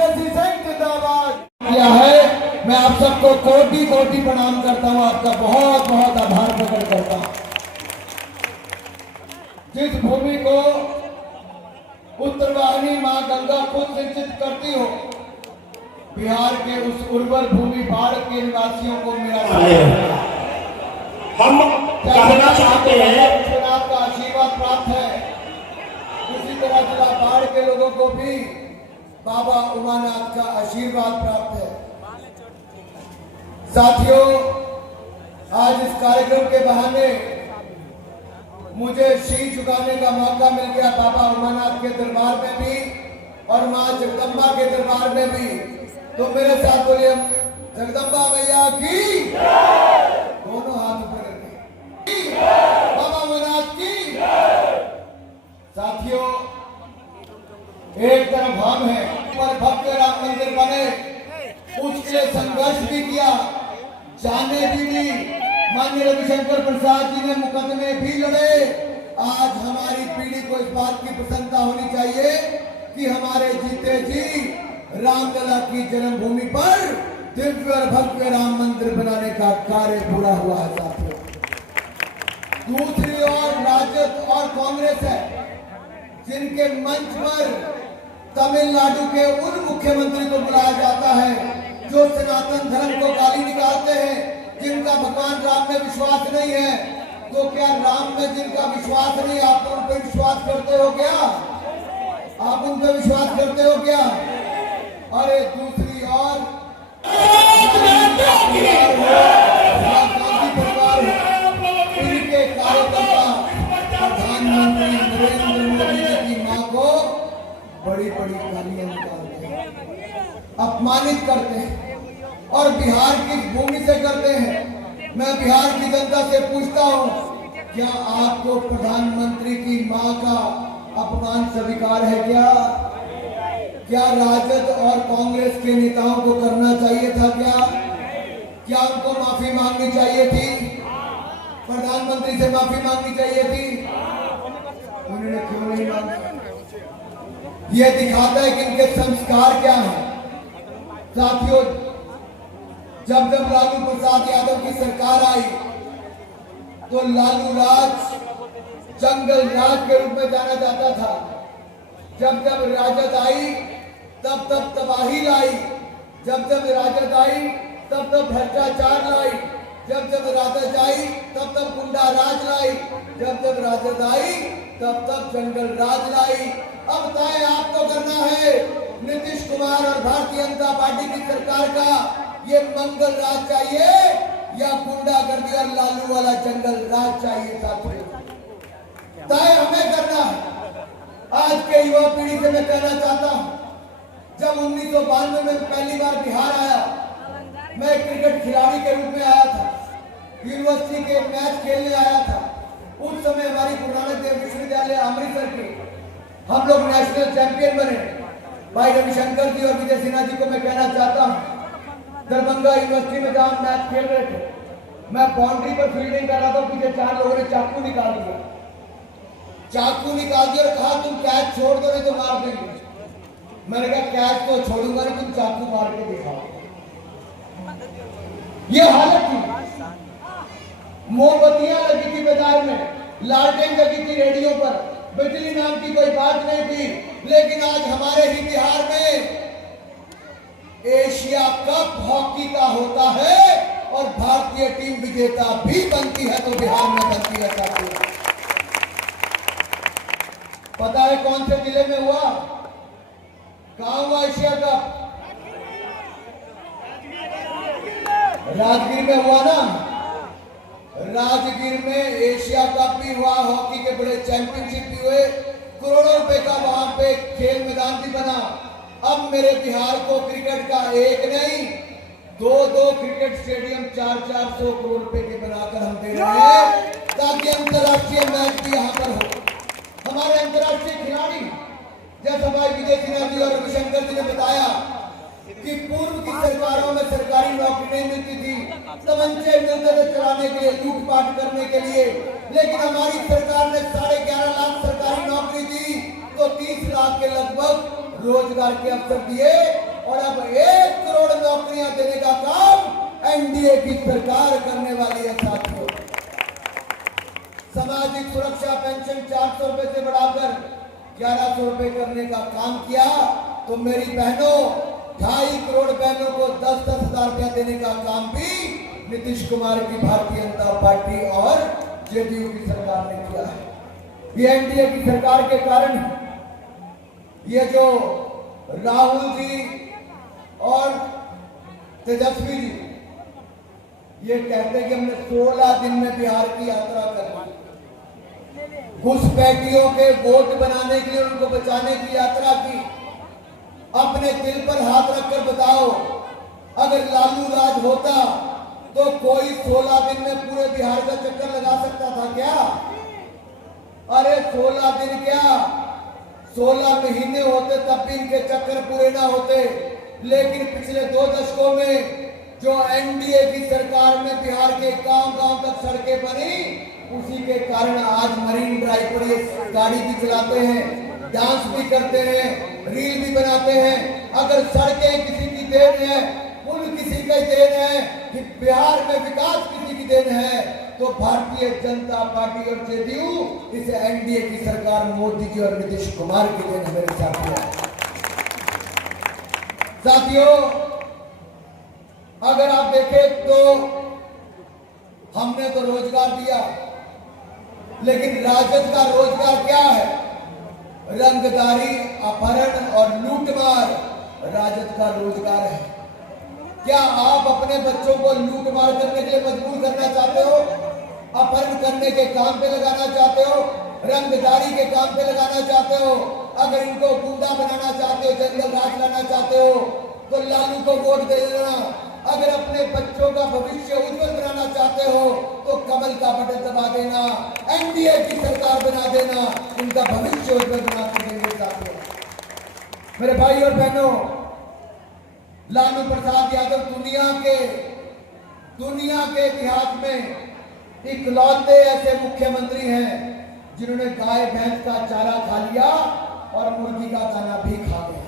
Democracy संघ जिंदाबाद किया है। मैं आप सबको कोटि कोटि प्रणाम करता हूं, आपका बहुत बहुत आभार प्रकट करता हूं। जिस भूमि को उत्तरवाहिनी मां गंगा खुद सिंचित करती हो, बिहार के उस उर्वर भूमि बाढ़ के निवासियों को मेरा हम कहना चाहते हैं चुनाव का आशीर्वाद प्राप्त है। उसी तरह जिला बाढ़ के लोगों को भी बाबा उमानाथ का आशीर्वाद प्राप्त है। साथियों, आज इस कार्यक्रम के बहाने मुझे शीश झुकाने का मौका मिल गया बाबा उमानाथ के दरबार में भी और मां जगदम्बा के दरबार में भी। तो मेरे साथ बोलिए, जगदम्बा मैया की, दोनों हाथ ऊपर करके, बाबा उमानाथ की। साथियों, एक तरफ हम हैं पर भव्य राम मंदिर बने, उसके लिए संघर्ष भी किया, जाने भी दी। माननीय रविशंकर प्रसाद जी ने मुकदमे भी लड़े। आज हमारी पीढ़ी को इस बात की प्रसन्नता होनी चाहिए कि हमारे जीते जी रामलला की जन्मभूमि पर दिव्य और भव्य राम मंदिर बनाने का कार्य पूरा हुआ है। साथियों, दूसरी ओर राजद और कांग्रेस है, जिनके मंच पर तमिलनाडु के उन मुख्यमंत्री को बुलाया जाता है जो सनातन धर्म को गाली निकालते हैं, जिनका भगवान राम में विश्वास नहीं है। तो क्या राम में जिनका विश्वास नहीं, आप उन पर विश्वास करते हो क्या? आप उन पर विश्वास करते हो क्या? अरे दूसरी ओर परिवार इनके कार्यकर्ता प्रधानमंत्री नरेंद्र मोदी जी की मां को बड़ी बड़ी गालियां निकालते हैं, अपमानित करते हैं और बिहार की भूमि से करते हैं। मैं बिहार की जनता से पूछता हूं, क्या आपको प्रधानमंत्री की मां का अपमान स्वीकार है क्या? क्या राजद और कांग्रेस के नेताओं को करना चाहिए था क्या उनको माफी मांगनी चाहिए थी? प्रधानमंत्री से माफी मांगनी चाहिए थी? उन्होंने क्यों नहीं मांगी? यह दिखाता है कि इनके संस्कार क्या हैं। साथियों, जब जब लालू प्रसाद यादव की सरकार आई तो लालू राज जंगल राज के रूप में जाना जाता था। जब जब राजद आई तब तब तबाही लाई, जब जब राजद आई तब तब भ्रष्टाचार लाई, जब जब राजद आई तब तब गुंडा राज लाई, जब जब राजद आई तब तब जंगल राज लाई। अब तय आपको करना है, नीतीश कुमार और भारतीय जनता पार्टी की सरकार का ये मंगल राज चाहिए या गुंडागर्दी और लालू वाला जंगल राज चाहिए? साथियों, तय हमें करना है। आज के युवा पीढ़ी से मैं कहना चाहता हूं, जब 1992 में पहली बार बिहार आया, मैं क्रिकेट खिलाड़ी के रूप में आया था, यूनिवर्सिटी के मैच खेलने आया था। उस समय हमारी गुरु नानक देव विश्वविद्यालय अमृतसर के हम लोग नेशनल चैंपियन बने। भाई रविशंकर जी और विजय सिन्हा जी को मैं कहना चाहता हूँ, दरभंगा यूनिवर्सिटी में जहां मैच खेल रहे थे, मैं बाउंड्री पर फील्डिंग कर रहा था, मुझे 4 लोगों ने चाकू निकाल दिया और कहा तुम कैच छोड़ दो नहीं तो मार देंगे। मैंने कहा कैच तो छोड़ूंगा नहीं, तुम चाकू मार के दिखाओ। ये हालत थी। मोमबत्तियां लगी थी बाजार में, लालटेन लगी थी रेडियो पर, बिजली नाम की कोई बात नहीं थी। लेकिन आज हमारे ही बिहार में एशिया कप हॉकी का होता है और भारतीय टीम विजेता भी बनती है, तो बिहार में बनती है। साथियों, पता है कौन से जिले में हुआ? कहां हुआ एशिया कप? राजगीर में हुआ ना। राजगीर में एशिया कप भी हुआ, हॉकी के बड़े चैंपियनशिप भी हुए, करोड़ों रुपए का वहां पे खेल मैदान भी बना। अब मेरे बिहार को क्रिकेट का एक नहीं 2-2 क्रिकेट स्टेडियम 400-400 करोड़ रुपए के बनाकर हम दे रहे हैं, ताकि अंतर्राष्ट्रीय मैच भी यहाँ पर हो। हमारे अंतर्राष्ट्रीय खिलाड़ी जैसा भाई विजय सिन्हा जी और रविशंकर जी ने बताया कि पूर्व की सरकारों में सरकारी नौकरी नहीं मिलती थी, तमंचे मिलते थे चलाने के लिए, लूटपाट करने के लिए। लेकिन हमारी सरकार ने 11.5 लाख सरकारी नौकरी दी तो 30 लाख के लगभग रोजगार के अवसर दिए। और अब 1 करोड़ नौकरियां देने का काम एनडीए की सरकार करने वाली है साथियों। सामाजिक सुरक्षा पेंशन 400 रुपए से बढ़ाकर 1100 रुपए करने का काम किया। तो मेरी बहनों, 2.5 करोड़ बहनों को 10-10 हजार रुपया देने का काम भी नीतीश कुमार की भारतीय जनता पार्टी और जेडीयू की सरकार ने किया है। ये एनडीए की सरकार के कारण ये जो राहुल जी और तेजस्वी जी ये कहते हैं कि हमने 16 दिन में बिहार की यात्रा कर ली। घुसपैठियों के वोट बनाने के लिए, उनको बचाने की यात्रा की। अपने दिल पर हाथ रखकर बताओ, अगर लालू राज होता तो कोई 16 दिन में पूरे बिहार का चक्कर लगा सकता था क्या? अरे 16 दिन क्या, 16 महीने होते तब भी इनके चक्कर पूरे ना होते। लेकिन पिछले 2 दशकों में जो एनडीए की सरकार में बिहार के गांव-गांव तक सड़कें बनी, उसी के कारण आज मरीन ड्राइव पर ये गाड़ी भी चलाते हैं, डांस भी करते हैं, रील भी बनाते हैं। अगर सड़कें किसी की देन है, पुल किसी का देन है, कि बिहार में विकास किसी की देन है, तो भारतीय जनता पार्टी और जेडीयू इस एनडीए की सरकार मोदी जी और नीतीश कुमार की देन है मेरे साथियों। अगर आप देखें तो हमने तो रोजगार दिया, लेकिन राजद का रोजगार क्या है? रंगदारी, अपहरण और लूटमार राजद का रोजगार है। क्या आप अपने बच्चों को लूटमार करने के लिए मजबूर करना चाहते हो? अपहरण करने के काम पे लगाना चाहते हो? रंगदारी के काम पे लगाना चाहते हो? अगर इनको गुंडा बनाना चाहते हो, जंगल राज लाना चाहते हो, तो लालू को वोट दे देना। अगर अपने बच्चों का भविष्य उज्जवल बनाना चाहते हो तो कमल का बटन दबा देना, एनडीए की सरकार बना देना, इनका भविष्य उज्जवल बना के देंगे साथियों। मेरे भाई और बहनों, लालू प्रसाद यादव दुनिया के इतिहास में इकलौते ऐसे मुख्यमंत्री हैं जिन्होंने गाय भैंस का चारा खा लिया और मुर्गी का दाना भी खा गए।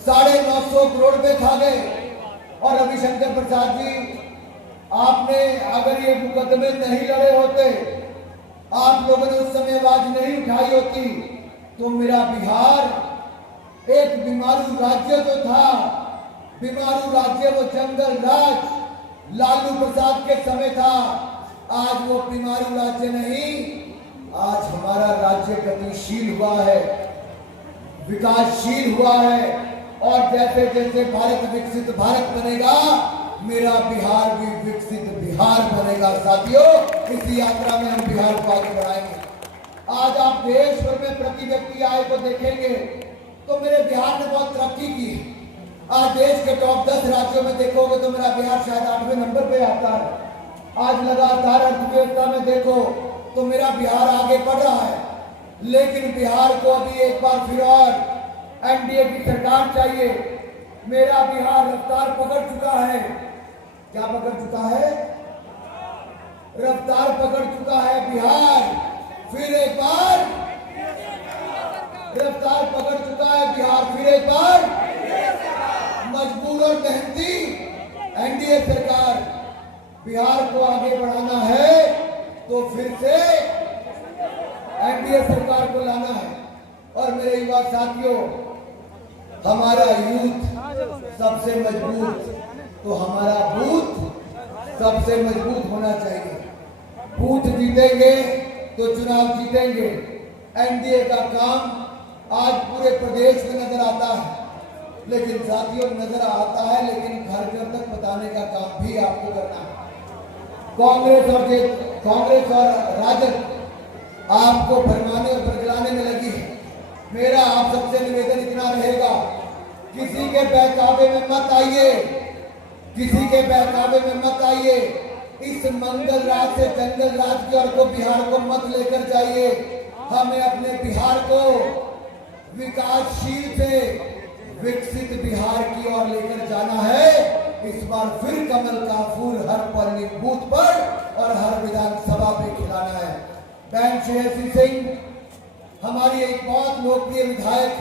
950 करोड़ रुपए खा गए। और रविशंकर प्रसाद जी, आपने अगर ये मुकदमे नहीं लड़े होते, आप लोगों ने उस समय आवाज नहीं उठाई होती, तो मेरा बिहार एक बीमारू राज्य जो था, बीमारू राज्य वो जंगल राज लालू प्रसाद के समय था, आज वो बीमारू राज्य नहीं, आज हमारा राज्य गतिशील हुआ है, विकासशील हुआ है। और जैसे जैसे भारत विकसित भारत बनेगा, मेरा बिहार भी विकसित बिहार बनेगा साथियों। इसी यात्रा में हम बिहार को आगे बढ़ाएंगे। आज आप देश भर में प्रति व्यक्ति आय को देखेंगे तो मेरे बिहार ने बहुत तरक्की की। आज देश के टॉप 10 राज्यों में देखोगे तो मेरा बिहार शायद 8वें नंबर पे आता है। आज लगातार अर्थव्यवस्था में देखो तो मेरा बिहार आगे बढ़ रहा है। लेकिन बिहार को अभी एक बार फिर और एनडीए की सरकार चाहिए। मेरा बिहार रफ्तार पकड़ चुका है। क्या पकड़ चुका है? रफ्तार पकड़ चुका है बिहार। फिर एक बार रफ्तार पकड़ चुका है बिहार। फिर एक बार मजबूर और मेहनती एनडीए सरकार। बिहार को आगे बढ़ाना है तो फिर से एनडीए सरकार को लाना है। और मेरे युवा साथियों, हमारा यूथ सबसे मजबूत, तो हमारा बूथ सबसे मजबूत होना चाहिए। बूथ जीतेंगे तो चुनाव जीतेंगे। एनडीए का काम आज पूरे प्रदेश में नजर आता है, लेकिन साथियों नजर आता है, लेकिन घर घर तक बताने का काम भी आपको करना है। कांग्रेस और राजद आपको भरमाने और बरगलाने में लगी है। मेरा आप सबसे निवेदन इतना रहेगा, किसी के बहकावे में मत आइए, किसी के बहकावे में मत आइए। इस मंगल राज से जंगल राज की ओर को बिहार को मत लेकर जाइए। हमें अपने बिहार को विकासशील से विकसित बिहार की ओर लेकर जाना है। इस बार फिर कमल का फूल हर पोलिंग बूथ पर और हर विधानसभा पे खिलाना है। बहन श्रेयसी सिंह हमारी एक बहुत लोकप्रिय विधायक,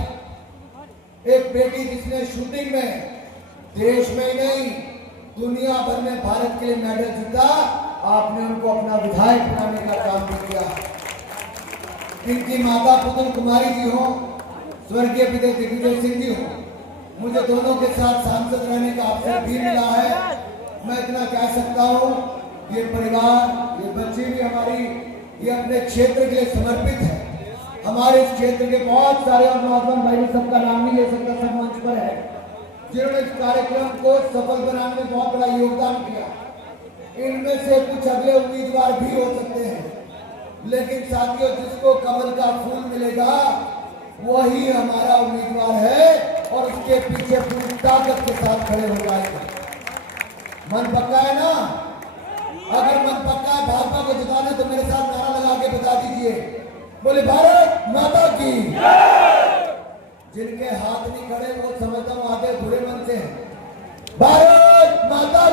एक बेटी जिसने शूटिंग में देश में ही नहीं दुनिया भर में भारत के लिए मेडल जीता, आपने उनको अपना विधायक बनाने का काम भी किया। इनकी माता पुतुल कुमारी जी हो, स्वर्गीय विजय दिग्विजय सिंह जी हो, मुझे दोनों के साथ सांसद रहने का अवसर भी मिला है। मैं इतना कह सकता हूँ, ये परिवार, ये बच्ची भी हमारी, ये अपने क्षेत्र के लिए समर्पित है। हमारे इस क्षेत्र के बहुत सारे और नौजवान भाई, सबका नाम नहीं ले सकता, सब मंच पर है, जिन्होंने इस कार्यक्रम को सफल बनाने में बहुत बड़ा योगदान किया। इनमें से कुछ अगले उम्मीदवार भी हो सकते हैं, लेकिन साथियों, जिसको कमल का फूल मिलेगा वही हमारा उम्मीदवार है और उसके पीछे पूरी ताकत के साथ खड़े हो जाएगा। मन पक्का है ना? अगर मन पक्का है भाजपा को जिताने तो मेरे साथ नारा लगा के बता दीजिए, बोले भारत माता की। जिनके हाथ नहीं खड़े वो समझता हूं आधे बुरे मन से हैं। भारत माता